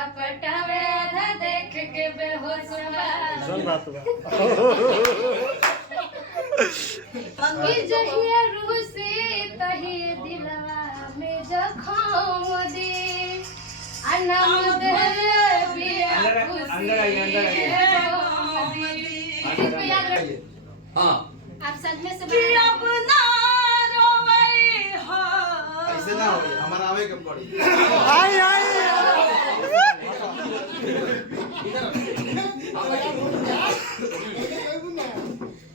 झपटावे आधा देख के बेहोश सुन बात कि जहिया रूह से तही दिलवा में जखम दे अनाम दे बिया अंदर आइए हाँ आप सच में से अब ना रोवई हो ऐसे ना हो हमारा आवे कब पड़ी आई आई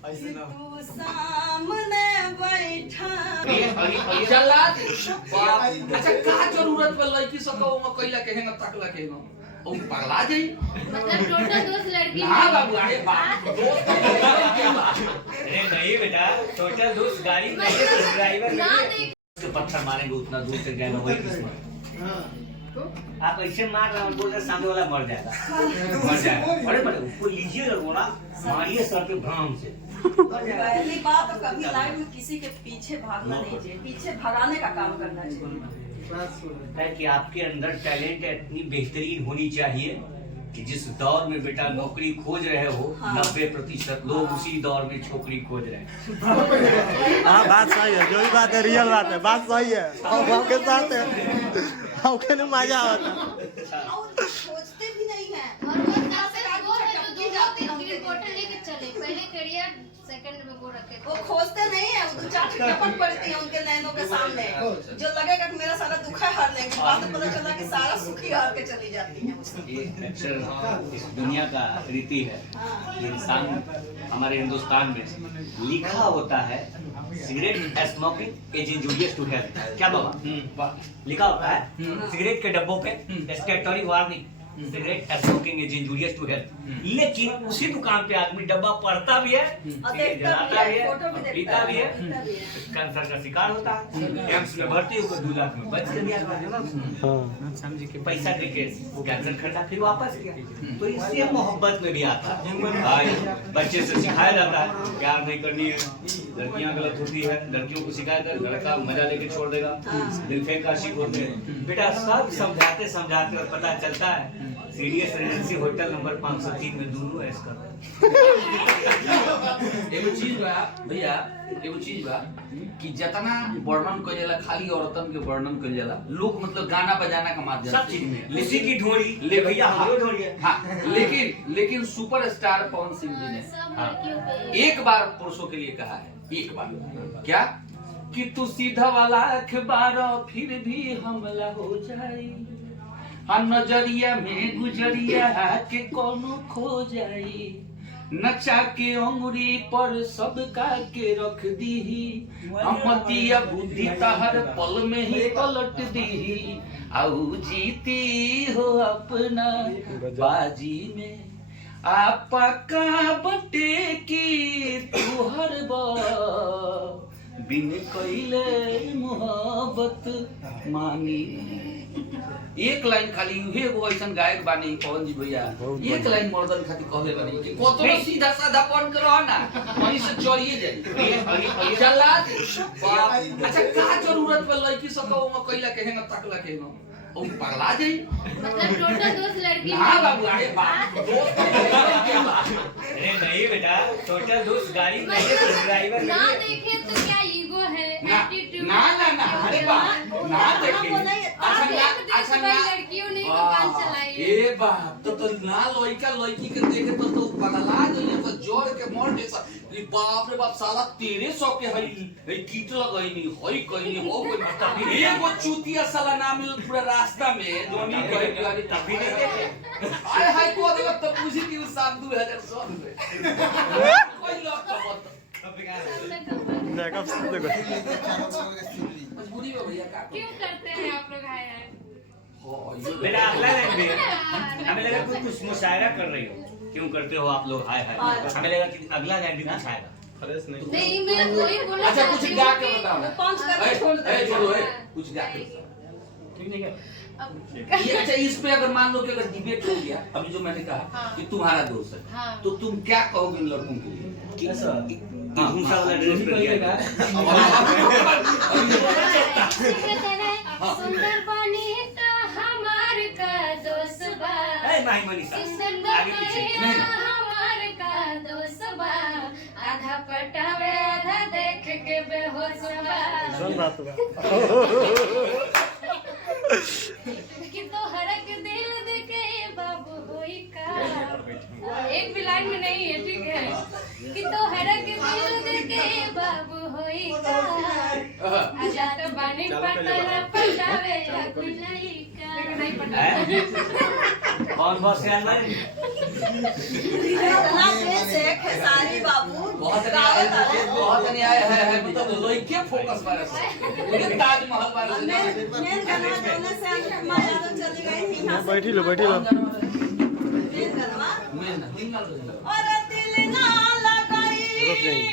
ऐसे ना तू सामने बैठा चला अच्छा का जरूरत पे लड़की सब को कैला के हेंगा तकला के हेंगा ओ पगला जाई मतलब टोटल दोस्त लड़की ना बाबू अरे बाप दोस्त अरे नहीं बेटा टोटल दोस्त गाड़ी में ड्राइवर ना देख के पत्थर मारेंगे उतना दूर तक जाएगा वही किस्मत। आप ऐसे मार रहे हो बोल रहे सामने वाला मर जाएगा बड़े बड़े उसको लीजिए लगो ना मारिए सर के भ्राम से पहली बात तो कभी लाइफ में किसी के पीछे भागना नहीं चाहिए, पीछे भगाने का काम करना चाहिए। है कि आपके अंदर टैलेंट इतनी बेहतरीन होनी चाहिए कि जिस दौर में बेटा नौकरी खोज रहे हो 90% लोग उसी दौर में छोकरी खोज रहे हैं। हाँ बात सही है जो भी बात है रियल बात है बात सही है हम आपके साथ है आपके लिए मजा आता और सोचते भी नहीं है और वो काफी वो है जो दो तीन बोतल लेके चले पहले करियर सेकंड में वो रखे वो खोजते नहीं है, वो 2-4 टपक पड़ती है उनके नैनों के सामने जो लगेगा कि मेरा सारा दुख है हार लेंगे, बाद में पता चला कि सारा सुख ही हार के चली जाती है उसकी। ये अक्सर इस दुनिया का रीति है। इंसान हमारे हिंदुस्तान में लिखा होता है cigarette smoking is injurious to health. क्या बाबा लिखा होता है सिगरेट के डब्बों पे statutory warning cigarette smoking is injurious to health, लेकिन उसी दुकान पे आदमी डब्बा पढ़ता भी है, सिगरेट जलाता भी है, पीता भी है, कैंसर का शिकार होता है, एम्स में भर्ती होकर 2 लाख में बच गया समझे कि पैसा देके वो कैंसर खरीदा फिर वापस किया। तो इससे मोहब्बत में भी आता है भाई, बच्चे से सिखाया जाता है प्यार नहीं करनी है, लड़कियां गलत होती है, लड़कियों को सिखाया जाता है लड़का मजा लेके छोड़ देगा, दिल फेंक का शिक होते हैं। बेटा सब समझाते समझाते और पता चलता है सीडीएस रेजिडेंसी होटल नंबर 503 में दोनों ऐस कर एगो चीज बा भैया, एगो चीज बा कि जितना वर्णन कइल जाला खाली औरतन के वर्णन कइल जाला लोग मतलब गाना बजाना का माध्यम सब चीज में किसी की ढोड़ी ले भैया हमरो ढोड़ी है। हाँ लेकिन सुपरस्टार पवन सिंह जी ने सब लड़कियों पे एक बार पुरुषों के लिए कहा है, एक बार क्या कि तू सीधा वाला अखबार फिर भी हमला हो जाई, हाँ नजरिया में गुजरिया के कोनो खो जाई, नचा के अंगुरी पर सबका के रख दी, हमतिया बुद्धि तहर पल में ही पलट दी, आउ जीती हो अपना बाजी में आपा का बटे की तू हर बिन कइले मोहब्बत मानी। एक लाइन खाली उहे वो ऐसन गायक बानी पवन जी भैया, एक लाइन मर्दन खातिर कहले बानी कि कतनो सीधा साधा पन करो ना वहीं से चढ़िए जाई चला बाप। अच्छा का जरूरत पे लड़की सब को कैला के हेंगा तकला के हेंगा ओ पगला जाई मतलब टोटल दोस्त लड़की ना बाबू अरे बाप दोस्त अरे नहीं बेटा टोटल दोस्त गाड़ी में ड्राइवर ना देखे तो क्या ईगो है एटीट्यूड ना अरे बाप ना देखे अच्छा लड़कियों ने दुकान चलाई ए बाप तो ना लड़का लड़की के देखे तो पगला गई तो जोर के मर जैसा बाप रे बाप साला 1300 के हई कीट लगईनी हई कहीं हो गई एगो चूतिया साला ना मिल पूरा रास्ता में जोनी कहे कि तभी नहीं देखे आए हाय को देगा तो पूछी कि उस साल 2016 में कोई लोग तो मत देखो मजबूरी में भैया का क्यों करते हैं आप लोग हाय हाय बेटा अगला लाइन भी हमें लगा कुछ मुशायरा कर रही हो, क्यों करते हो आप लोग हाय हाय, हमें लगा कि अगला लाइन भी कुछ आएगा। नहीं मेरा कोई बोला अच्छा कुछ गा के बताओ ना पंच करके छोड़ दे छोड़ो कुछ गा के ठीक नहीं क्या ये अच्छा इस पे अगर मान लो कि अगर डिबेट हो गया अभी जो मैंने कहा कि तुम्हारा दोस्त है तो तुम क्या कहोगे इन लड़कों के लिए कि घूसा वाला ड्रेस पहन के सुंदर बनी तो हमार का दोस्त नहीं मनीषा आगे पीछे हमार का दोस्त बा आधा पटावे आधा देख के बेहोश बा सुन बात बा कि तो हरक दिल देके बाबू होई का एक भी लाइन में नहीं है ठीक है कि तो हरक दिल देके बाबू होई का आजा तो बानी पटना पटावे अकुलाई का नहीं पटावे कौन बॉस यार मैं इतना प्रेस है खेसारी बाबू बहुत अन्याय है मतलब लोई के फोकस वाले से लेकिन ताजमहल वाले से मेन गाना गाने से अनुपमा यादव चली गई थी यहाँ से। बैठी लो बैठी लो मेन गाना मैं नहीं मालूम और दिल ना लगाई रुक जाइए।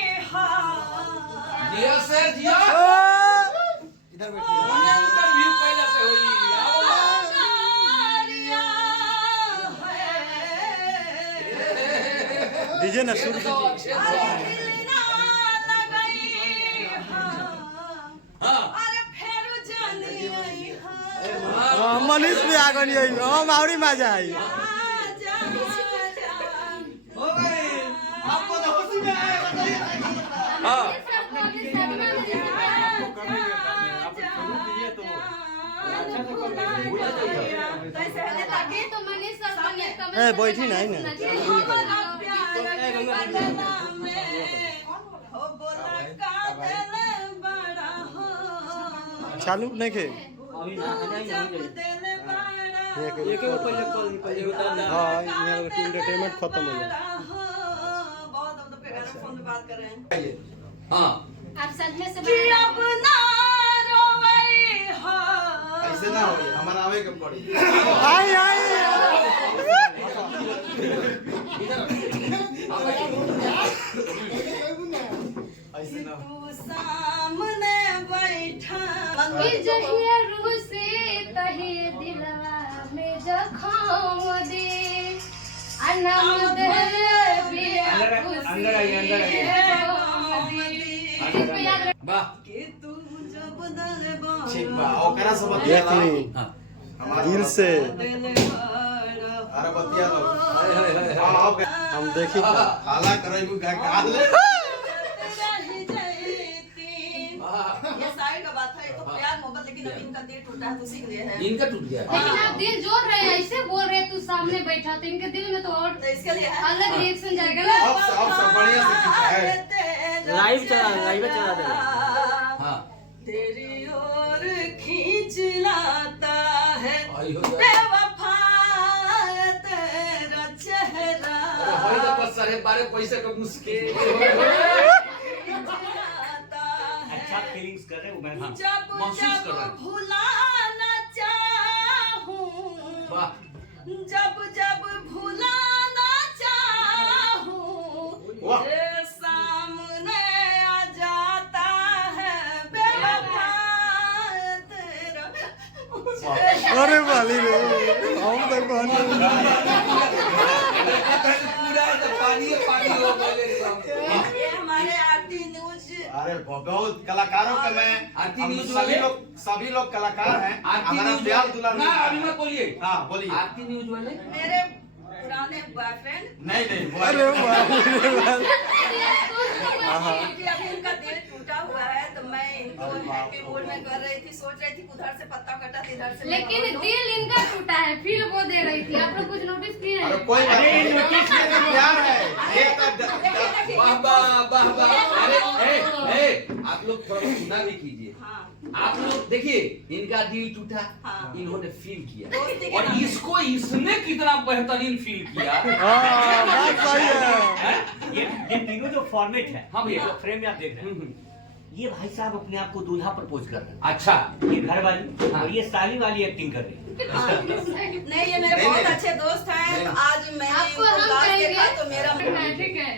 जिया से जिया इधर हमने इंटरव्यू पहले से हुई दीजिए ना शुरू तो कीजिए। हाँ, मनीष भी आगे नहीं आई हम आवड़ी मजा आई आपको तो खुशी में आया बताइए। तो मनीष सर बने कमेंट ए, बैठी नहीं ना। चालू नहीं खे हाँ यहाँ एंटरटेनमेंट खत्म हो गया बहुत अब तो फोन पे बात कर रहे हैं। हां आप सच में से अब ना रोवई हो ऐसे ना हो हमारा आवे के पड़ी आई आई ऐसे ना हो तू सामने बैठा कि जहिया रूह से तही दिलवा में जखम दे अनम दे अंदर आइए अंदर आइए वाह कि तू जब दल ठीक बा ओकरा से बतिया देख ली हां हमारा दिल से अरे बतिया लो हां अब हम देखी हाला करैबू गा गाल ये साइड का बात है, ये तो प्यार मोहब्बत, लेकिन अब इनका दिल टूटा है तो उसी के लिए है। इनका टूट गया लेकिन आप दिल जोड़ रहे हैं ऐसे बोल रहे हैं तू सामने बैठा तो इनके दिल में तो और तो इसके लिए है। अलग रिएक्शन जाएगा ना अब सब बढ़िया से खींचा है लाइव चला दे हां तेरी ओर खींच लाता है आई हो बेवफा तेरा चेहरा होई तो बस सारे बारे पैसे का मुश्किल अच्छा फीलिंग्स कर रहे हो मैं जब महसूस कर रहा जब है। भुलाना चाहूं वाह जब जब भुलाना चाहूं वाह। ये सामने आ जाता है बेवफा तेरा अरे वाली रे हम तो कहने पूरा तो पानी हो गए एकदम ये हमारे आरती न्यूज अरे बहुत कलाकारों का मैं आरती हम न्यूज़ सभी लोग कलाकार हैं आरती हमारा न्यूज़ प्यार दुलार ना अभी मत बोलिए हाँ बोलिए आरती न्यूज़ वाले मेरे पुराने बॉयफ्रेंड नहीं नहीं अरे वाली क्योंकि अभी उनका दिल टूटा हुआ है तो मैं इनको हैप्पी मूड में कर रही थी, सोच रही थी उधर से पत्ता कटा था, इधर से लेकिन दिल इनका टूटा है फील वो दे रही थी आप लोग कुछ नोटिस किए अरे हैं कोई बात नहीं प्यार है ये तो वाह वाह वाह वाह अरे ए आप लोग थोड़ा सुना भी कीजिए हाँ आप लोग देखिए इनका दिल टूटा हाँ। इन्होंने फील किया दोस्ती के और नाम। इसको इसने कितना बेहतरीन फील किया हाँ बात सही है ये तीनों जो फॉर्मेट है हाँ भैया। जो फ्रेम में आप देख रहे हैं ये भाई साहब अपने आप को दूल्हा प्रपोज कर रहे हैं अच्छा ये घर वाली हाँ। और ये साली वाली एक्टिंग कर रही है नहीं ये मेरे नहीं, बहुत नहीं। अच्छे दोस्त हैं तो आज मैंने आपको उनको हम लास्ट कहेंगे देखा तो मेरा ठीक है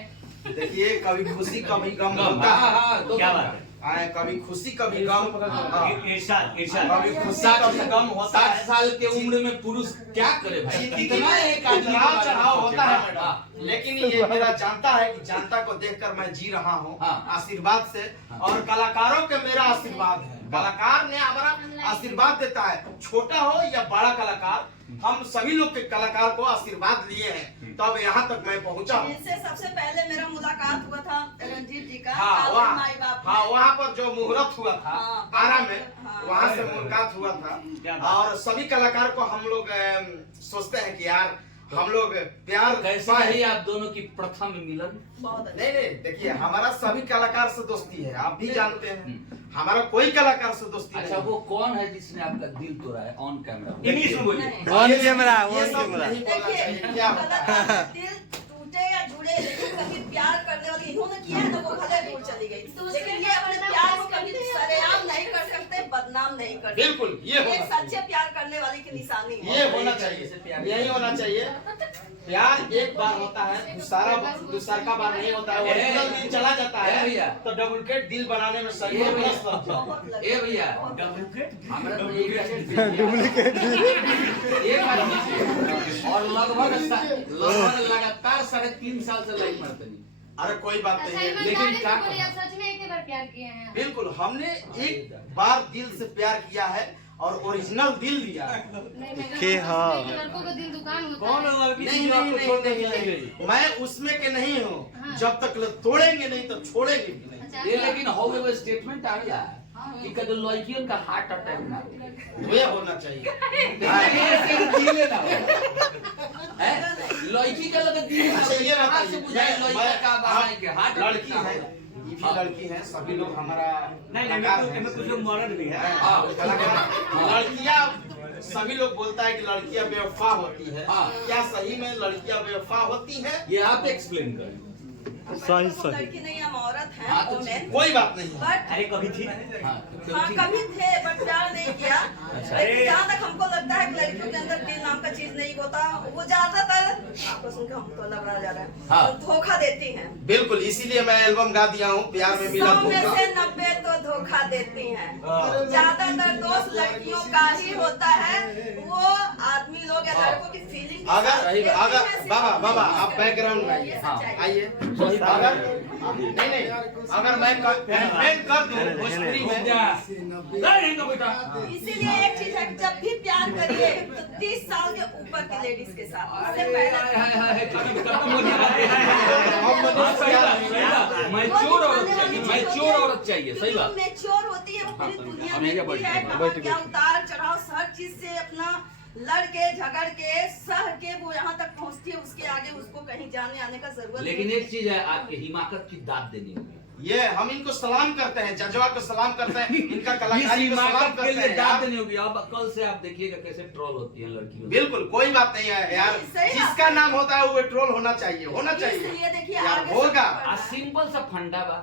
देखिए कभी खुशी कभी गम हाँ होता है हाँ तो क्या बात है आए कभी खुशी कभी गम हाँ। इरशाद इरशाद कभी खुशी कभी गम होता 60 है साल के उम्र में पुरुष क्या करे भाई कितना एक उतराव चढ़ाव होता है मैडम हाँ। लेकिन ये मेरा जानता है कि जानता को देखकर मैं जी रहा हूँ हाँ। आशीर्वाद से और कलाकारों के मेरा आशीर्वाद है कलाकार ने हमारा आशीर्वाद देता है छोटा हो या बड़ा कलाकार हम सभी लोग के कलाकार को आशीर्वाद लिए हैं तब यहाँ तक मैं पहुँचा हूँ। इनसे सबसे पहले मेरा मुलाकात हुआ था रंजीत जी का हाँ ताऊ माई बाप में। हाँ वहाँ पर जो मुहूर्त हुआ था हाँ, आरा में, हाँ। वहाँ से मुलाकात हुआ था। और सभी कलाकार को हम लोग सोचते हैं कि यार हम लोग प्यार कैसे पाए। रही आप दोनों की प्रथम मिलन? बहुत अच्छा। नहीं नहीं, देखिए हमारा सभी कलाकार से दोस्ती है, आप भी जानते हैं। हमारा कोई कलाकार से दोस्ती अच्छा, नहीं। वो कौन है जिसने आपका दिल तोड़ा है ऑन कैमरा? इंग्लिश में बोलिए। ऑन कैमरा, ये ऑन सब कैमरा। नहीं बोलना चाहिए, देखिए क्या गलत बात है, दिल टूटे या जुड़े, लेकिन कभी प्यार करने वाली इन्होंने किया है तो वो भले दूर चली गई, लेकिन ये अपने प्यार को कभी सरेआम नहीं कर सकते, बदनाम नहीं कर सकते। बिल्कुल, ये होना एक सच्चे प्यार करने वाले की निशानी है। ये होना चाहिए, यही होना चाहिए। प्यार एक बार होता है, दूसरा का बार नहीं होता है। ओरिजिनल दिल चला जाता है भैया। तो डुप्लीकेट दिल बनाने में सही ये में भैया। व्यस्त रहते हैं। बहुत लगे। ए भैया, डुप्लीकेट हमरा तो एक और लगभग लगातार 3.5 साल से लाइन मारते नहीं। अरे कोई बात अच्छा, नहीं है, ईमानदारी लेकिन से क्या बोलिए, आप करें? सच में एक बार प्यार किए हैं? बिल्कुल, हमने एक बार दिल से प्यार किया है और ओरिजिनल दिल दिया है। के हाँ। लड़कों का दिल दुकान होता कौन है। लड़की नहीं थी जो नहीं आपको नहीं, छोड़ने नहीं, चली नहीं, गई? मैं उसमें के नहीं हूँ। हाँ। जब तक तोड़ेंगे नहीं तो छोड़ेंगे भी नहीं। अच्छा, ये लेकिन हो गए वो स्टेटमेंट आ गया कि कदो लड़कियों का हार्ट अटैक ना हो। वे होना चाहिए। लड़की का लगे दिल में अच्छा, ये कहाँ से बुझाए लड़का का बाहर के हार्ट लड़की है, ये भी लड़की है, सभी लोग हमारा नहीं नहीं, कलाकार इनमें हैं। कुछ लोग मर्द भी है। हाँ, कलाकार। लड़कियां, सभी लोग बोलता है कि लड़कियां बेवफा होती है। हाँ। क्या सही में लड़कियां बेवफा होती है? ये आप एक्सप्लेन करें। सही हम सही। लड़की नहीं, हम औरत हैं, हाँ, तो women। कोई बात नहीं। बट अरे कभी थी हाँ, तो हाँ ठीक। कभी थे बट प्यार नहीं किया। अच्छा। लेकिन जहाँ तक हमको लगता है कि लड़कियों के अंदर दिल नाम का चीज नहीं होता, वो ज्यादातर आपको सुन के हमको लबड़ा जा रहा है, हाँ। तो धोखा देती हैं। बिल्कुल, इसीलिए मैं एल्बम गा दिया हूँ, प्यार में मिला 100 में धोखा। से 90 तो धोखा देती हैं। ज्यादातर दोस्त लड़कियों का ही होता है, वो आदमी लोग या लड़कों की फीलिंग अगर बाबा आप बैकग्राउंड में आइए। हाँ। आइए। सही बात है। अगर नहीं, अगर मैं कंप्लेंट कर दूं भोजपुरी में, नहीं तो बेटा। इसीलिए एक चीज है कि जब भी प्यार करिए तो 30 साल के ऊपर की लेडीज के साथ, उससे मैच्योर औरत चाहिए, सही बात। मैच्योर होती है, वो पूरी दुनिया हम यहीं देखती है, बैठे हैं। कहाँ क्या उतार चढ़ाव हर चीज से अपना लड़ के झगड़ के सह के वो यहाँ तक पहुँचती है, उसके आगे उसको कहीं जाने आने का जरूरत लेकिन नहीं। एक चीज है, आपके हिमाकत की दाद देनी होगी। ये हम इनको सलाम करते हैं, जजवा को सलाम करते हैं, इनका इस कलाकारी को सलाम हिमाकत के करते लिए हैं दाद यार। देनी होगी। अब कल से आप देखिएगा कैसे ट्रोल होती है लड़कियों। बिल्कुल, कोई बात नहीं है यार, सही बात जिसका है। नाम होता है वो ट्रोल होना चाहिए, होना चाहिए इसलिए देखिए यार, आगे होगा। सबको आ सिंपल सा फंडा बा,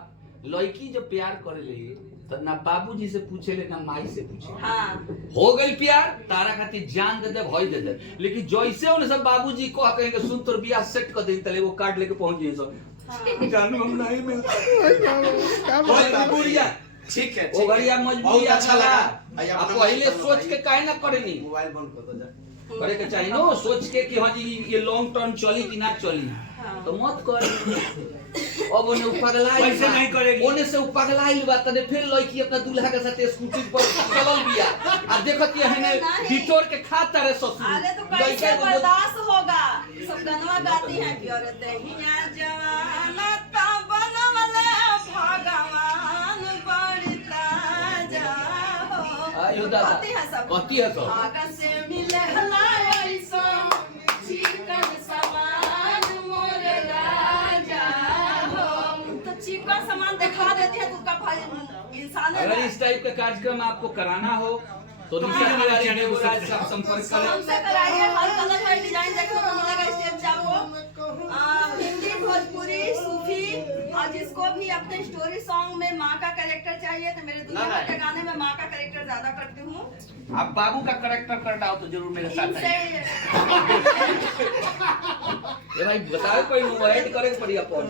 लड़की जब प्यार करे ले तो ना बाबूजी से पूछे ले ना माई से पूछे। हाँ हो गई प्यार, तारा खातिर जान दे दे, भई दे दे। लेकिन जैसे उन्हें सब बाबूजी को कहेंगे सुन तोर बियाह सेट कर दे, तले वो कार्ड लेके पहुंच गए सब। जानू हम नहीं मिलता। बुढ़िया ठीक है, ओ घड़िया मजबूरी बहुत अच्छा लगा। आइए, आप अपना पहले माइक सोच के काहे ना करेनी मोबाइल बंद कर दो जा। करे के चाहिए ना, सोच के कि हाँ जी ये लॉन्ग टर्म चली कि ना चली, हाँ। तो मत कर। अब उन्हें उपगलाई वैसे नहीं करेगी। ओने से उपगलाई बात ने फिर लड़की अपना दूल्हा के साथ स्कूटी पर चलल बिया आ देखत ये हने नहीं। बिचोर के खाता रे ससुर। अरे तो कैसे बर्दाश्त होगा? सब गनवा गाती हैं कि और दहिया जवाना ता बनवले भगवान बड़ता जाओ। आयो दादा कहती हैं सब। कहती है सब। आगा से मिले हलाई ऐसा चिकन समान मोर राजा हो। तो चिकन सामान दिखा देती है तो उसका भाई इंसान है अगर ना। इस टाइप का कार्यक्रम आपको कराना हो तो निशा तिवारी बेगूसराय से आप संपर्क करें। हमसे कराइए, हर कलर का डिजाइन देखने को मिलेगा स्टेज पे आपको। हिंदी, भोजपुरी, सूफी, और जिसको भी अपने स्टोरी सॉन्ग में माँ का कैरेक्टर चाहिए तो मेरे दुनिया के गाने में माँ का कैरेक्टर ज्यादा करती हूँ। आप बाबू का करेक्टर कर डालो तो जरूर मेरे साथ इनसे आइए। ये भाई बताओ कोई मोबाइल करे पड़ी अपन।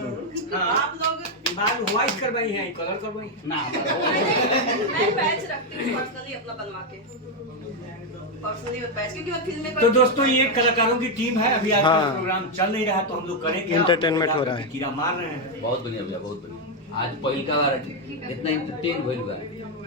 आप लोग बाल व्हाइट करवाई है, कलर करवाई ना मैं पैच रखती हूँ पर्सनली अपना बनवा के, पर्सनली पैच, क्योंकि मैं फिल्म में तो दोस्तों ये कलाकारों की टीम है। अभी आज हाँ। प्रोग्राम चल नहीं रहा तो हम लोग करें क्या? Entertainment हो रहा है। कीड़ा मार रहे हैं। बहुत बढ़िया भैया, बहुत बढ़िया। आज पहली का बार इतना एंटरटेन भइल बा।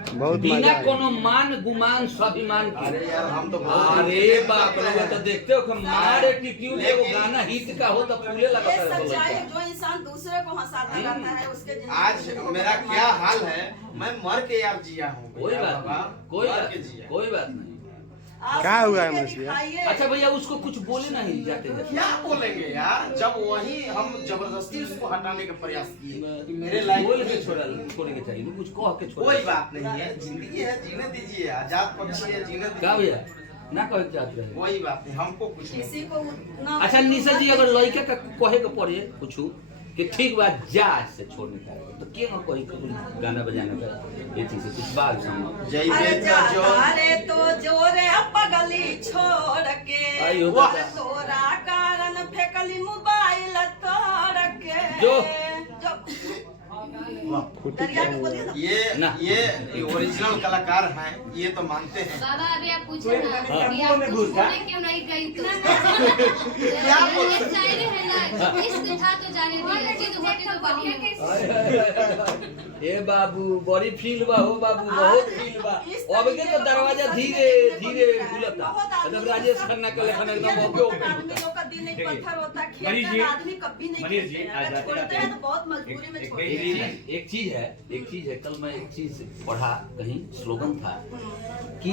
बहुत बिना मजा आया। कोनो मान गुमान स्वाभिमान के। अरे यार हम तो अरे बाप रे, वो तो देखते हो कि मार एटीट्यूड है, वो गाना हिट का हो तो फूले लगा ये है सच्चाई है, जो इंसान दूसरे को हंसाता रहता है उसके जिंदगी आज में मेरा क्या हाल है, मैं मर के यार जिया हूँ। कोई बात बाबा, नहीं, कोई मर बात के नहीं, जिया। कोई बात नहीं। आप क्या हुआ है मुझे मुझे? दिखाइए। अच्छा भैया उसको कुछ बोले नहीं जाते हैं। क्या बोलेंगे यार, जब वही हम जबरदस्ती उसको हटाने का प्रयास किए कि मेरे लाइफ बोल के छोड़ने के चाहिए, कुछ कह के छोड़। कोई बात नहीं है, जिंदगी है, जीने दीजिए, आजाद पक्षी है, जीने क्या दीजिए। भैया ना कहे चाहते हैं। कोई बात नहीं, हमको कुछ नहीं। किसी को उतना अच्छा निशा जी, अगर लड़का का कहे के पड़े कुछ कि ठीक बात जा से छोड़ने का तो क्या ना कोई गाना बजाने का ये चीज से कुछ बात समझ जय अरे बेटा जो जाता रे तो जोरे पगली छोड़ के आइयो वाह, दादा। तोरा कारण फेकली मोबाइल तोड़ के जो। दरिया में बोलिए ना। ना। ये ओरिजिनल कलाकार हैं, ये तो मानते हैं। दादा अभी आप पूछे ना हाँ। कि आप बोले क्यों नहीं गई तो क्या बोल ये शायरी है ना, इश्क था तो जाने दे, जिद होती तो बनी। ए बाबू बड़ी फील बा हो बाबू, बहुत फील बा। अब के तो दरवाजा धीरे धीरे खुलता, मतलब राजेश खन्ना के लेखन एकदम ओके ओके आदमी लोग का दिन एक पत्थर होता है, मनीष खेलते जी, हैं आदमी कभी नहीं मनीष जी, खेलते हैं। आज अगर आते छोड़ते आते हैं तो बहुत मजबूरी में छोड़ते एक हैं। एक चीज है, कल मैं एक चीज पढ़ा कहीं, स्लोगन था कि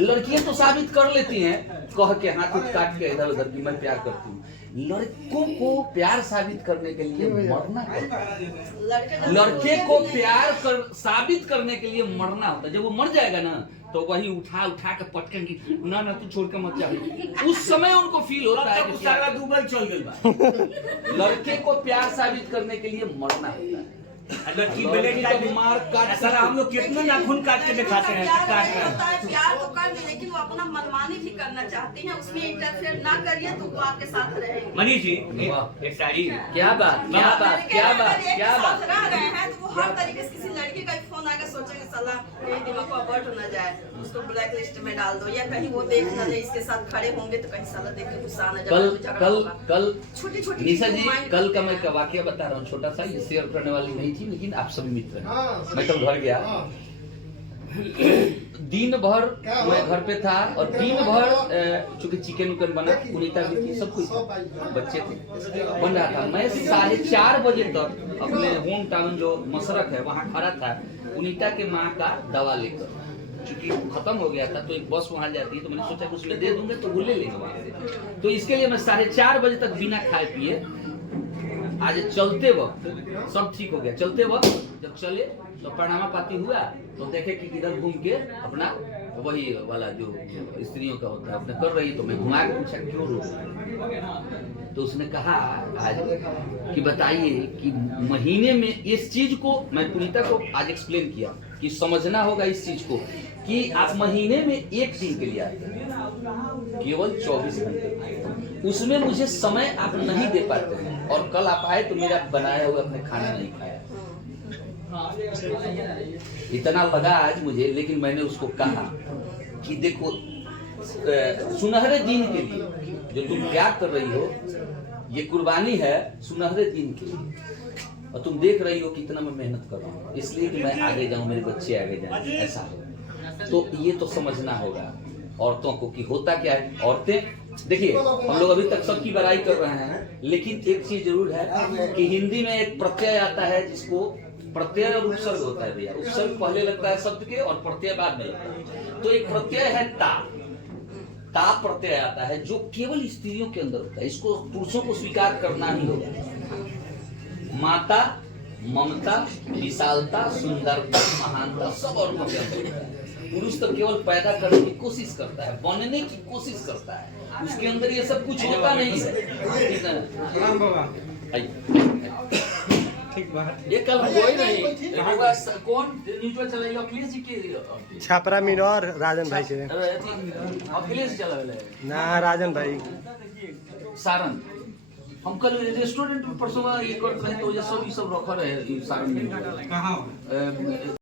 लड़कियां तो साबित कर लेती हैं कह के हाथ उठ काट के इधर उधर की मैं प्यार करती हूँ, लड़कों को प्यार साबित करने के लिए मरना पड़ता है। लड़के को प्यार साबित करने के लिए मरना होता है। जब वो मर जाएगा ना तो वही उठा उठा के पटकेंगे, ना ना तू छोड़ के मत जा। उस समय उनको फील होता है कि सारा दुबई चल गई बा। लड़के को प्यार साबित करने के लिए मरना होता है। लड़की बेले की तो मार काट सर हम लोग कितना नाखून काट के दिखाते हैं, प्यार काट नहीं रहे होता हैं। है, प्यार तो कर दे, लेकिन वो अपना मनमानी भी करना चाहती हैं, उसमें इंटरफेयर ना करिए तो वो आपके साथ रहेंगे। मनीष जी एक साड़ी क्या बात क्या बात क्या बात क्या बात। रह रहे हैं तो वो हर तरीके से किसी लड़की का फोन आकर सोचेंगे साला कहीं दिमाग को अबर्ट हो ना जाए, उसको ब्लैक लिस्ट में डाल दो, या कहीं वो देख ना जाए इसके साथ खड़े होंगे तो कहीं साला देख के गुस्सा आना कल झगड़ा कल होगा। कल छोटी छोटी निशा जी, कल का मैं एक वाकया बता रहा हूँ, छोटा सा, ये शेयर करने वाली नहीं थी लेकिन आप सभी मित्र हैं। मैं कल घर गया, दिन भर मैं घर पे था और दिन भर चूंकि चिकन उकन बना, पुनीता भी थी, सब कुछ था, बच्चे थे, बन रहा था। मैं 4:30 बजे तक अपने होम टाउन जो मसरक है वहाँ खड़ा था पुनीता के माँ का दवा लेकर, चूंकि खत्म हो गया था तो एक बस वहाँ जाती है, तो मैंने सोचा कि उसमें दे दूंगे तो वो ले लेंगे वहाँ से। तो इसके लिए मैं 4:30 बजे तक बिना खाए पिए आज चलते वक्त सब ठीक हो गया। चलते वक्त जब चले तो प्रणामा पाती हुआ तो देखे कि इधर घूम के अपना वही वाला जो स्त्रियों का होता है अपने कर रही, तो मैं घुमा के पूछा क्यों रो रही? तो उसने कहा आज कि बताइए कि महीने में इस चीज को, मैं पुनीता को आज एक्सप्लेन किया कि समझना होगा इस चीज को कि आप महीने में एक दिन के लिए आते हैं, केवल 24 घंटे, उसमें मुझे समय आप नहीं दे पाते हैं, और कल आप आए तो मेरा बनाया हुआ अपने खाना नहीं खाया। इतना लगा आज मुझे, लेकिन मैंने उसको कहा कि देखो सुनहरे दिन के लिए जो तुम प्यार कर रही हो, ये कुर्बानी है सुनहरे दिन के लिए, और तुम देख रही हो कितना मैं मेहनत कर रहा हूँ इसलिए कि मैं आगे जाऊं, मेरे बच्चे आगे जाएं, ऐसा हो। तो ये तो समझना होगा औरतों को कि होता क्या है। औरतें देखिए, हम लोग अभी तक सबकी बड़ाई कर रहे हैं, लेकिन एक चीज जरूर है कि हिंदी में एक प्रत्यय आता है जिसको प्रत्यय और उपसर्ग होता है भैया। उपसर्ग पहले लगता है शब्द के और प्रत्यय बाद में लगता है। तो एक प्रत्यय है ता, ता प्रत्यय आता है जो केवल स्त्रियों के अंदर होता है, इसको पुरुषों को स्वीकार करना ही होगा। माता, ममता, विशालता, सुंदरता, महानता सब औरतों के अंदर होता है। पुरुष तो केवल पैदा करने की कोशिश करता है, बनने की कोशिश करता है, उसके अंदर ये सब कुछ होता नहीं है। ये कल कोई नहीं कौन न्यूट्रल चलाएगा, अखिलेश जी के छापरा मीन और राजन भाई के अखिलेश चला ना, राजन भाई सारण। हम कल रेस्टोरेंट में परसों ये करते हैं तो ये सब रखा रहे सारण में।